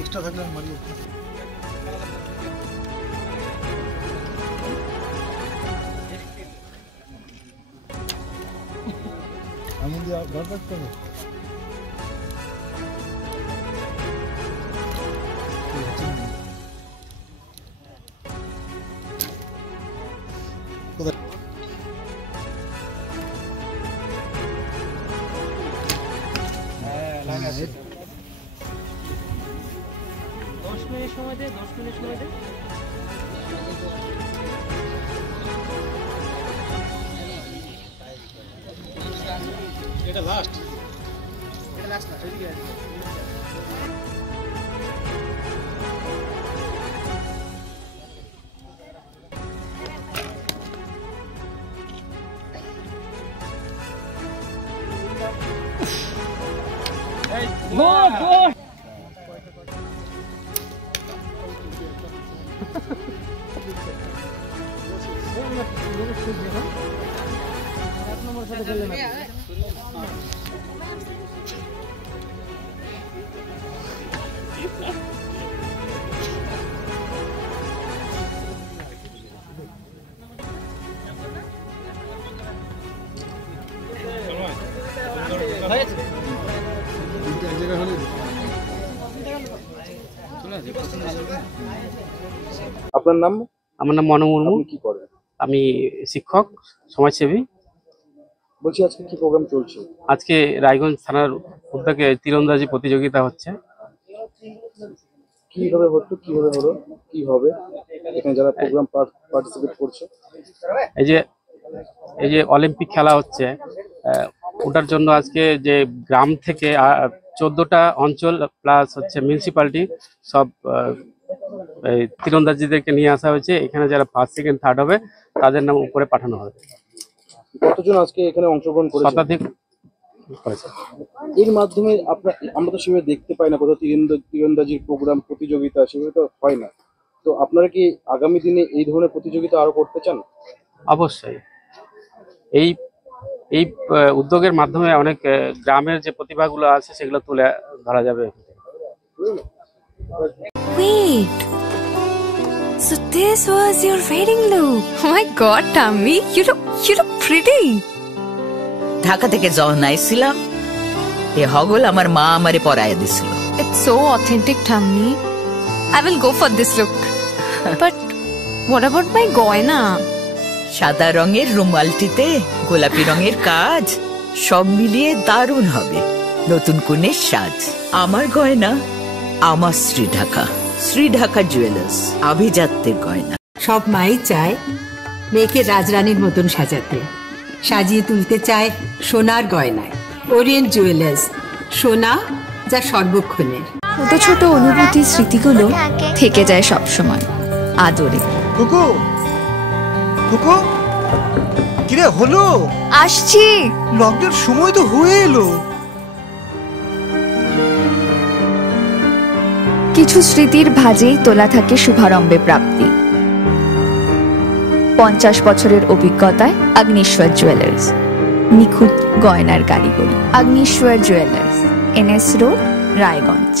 Extra থাকলে আমি মারি। আমি দিয়ে দরকার করবো। মিনিট সময় দে, 10 মিনিট সময় দে। এটা লাস্ট না এদিকে আছে। আপনার নাম? আমার নাম মনো মুর্মু। কি করেন? আমি শিক্ষক, সমাজসেবী। বলছি আজকে কি প্রোগ্রাম চলছে? আজকে রায়গঞ্জ থানার উদ্যোগে তীরন্দাজি প্রতিযোগিতা হচ্ছে। কিভাবে হতো, কিভাবে হলো, কি হবে এখানে যারা প্রোগ্রাম পার্টিসিপেট করছে? এই যে অলিম্পিক খেলা হচ্ছে, ওটার জন্য আজকে যে গ্রাম থেকে 14টা অঞ্চল প্লাস হচ্ছে মিউনিসিপ্যালিটি সব এই তীরন্দাজিদেরকে নিয়ে আসা হয়েছে। এখানে যারা ফার্স্ট সেকেন্ড থার্ড হবে তাদের নাম উপরে পাঠানো হবে। কতজন আজকে এখানে অংশগ্রহণ করেছে? শতাধিক করেছে। এর মাধ্যমে আমরা তো সেভাবে দেখতে পাই না কোথাও তীরন্দাজির প্রোগ্রাম প্রতিযোগিতা সেভাবে তো হয় না। তো আপনারা কি আগামী দিনে এই ধরনের প্রতিযোগিতা আরো করতে চান? অবশ্যই। এই উদ্যোগের মাধ্যমে অনেক গ্রামের যে প্রতিভাগুলো আছে সেগুলো তুলে ধরা যাবে। Wait. So this was your wedding look. Oh my god, Tammy, you look pretty. Dhaka থেকে যখন আইছিলাম এ হগল আমার মা আমারে পরায় দিছিল। It's so authentic, Tammy. I will go for this look. But what about my goina? সাদা রঙের রুমালটিতে গোলাপি রঙের কাজ, সব মিলিয়ে দারুণ হবে নতুন কনের সাজ। আমার গয়না আমার শ্রীঢাকা জুয়েলার্স, আভিজাত্যের গয়না। সব মাই চায় মেয়েকে রাজরানীর মতন সাজাতে, সাজিয়ে তুলতে চায় সোনার গয়নায়। ওরিয়েন্ট জুয়েলার্স, সোনা যা সর্বক্ষণের। ছোট ছোট অনুভূতি, স্মৃতিগুলো থেকে যায় সব সময় আদরে। কুকু কুকু কিরে হলো? আসছি। লকডাউন সময় তো হয়ে এলো। কিছু স্মৃতির ভাজেই তোলা থাকে শুভারম্ভে প্রাপ্তি। 50 বছরের অভিজ্ঞতায় অগ্নিশ্বর জুয়েলার্স, নিখুঁত গয়নার কারিগরি। Agnishwar jewellers, NS road, Raiganj.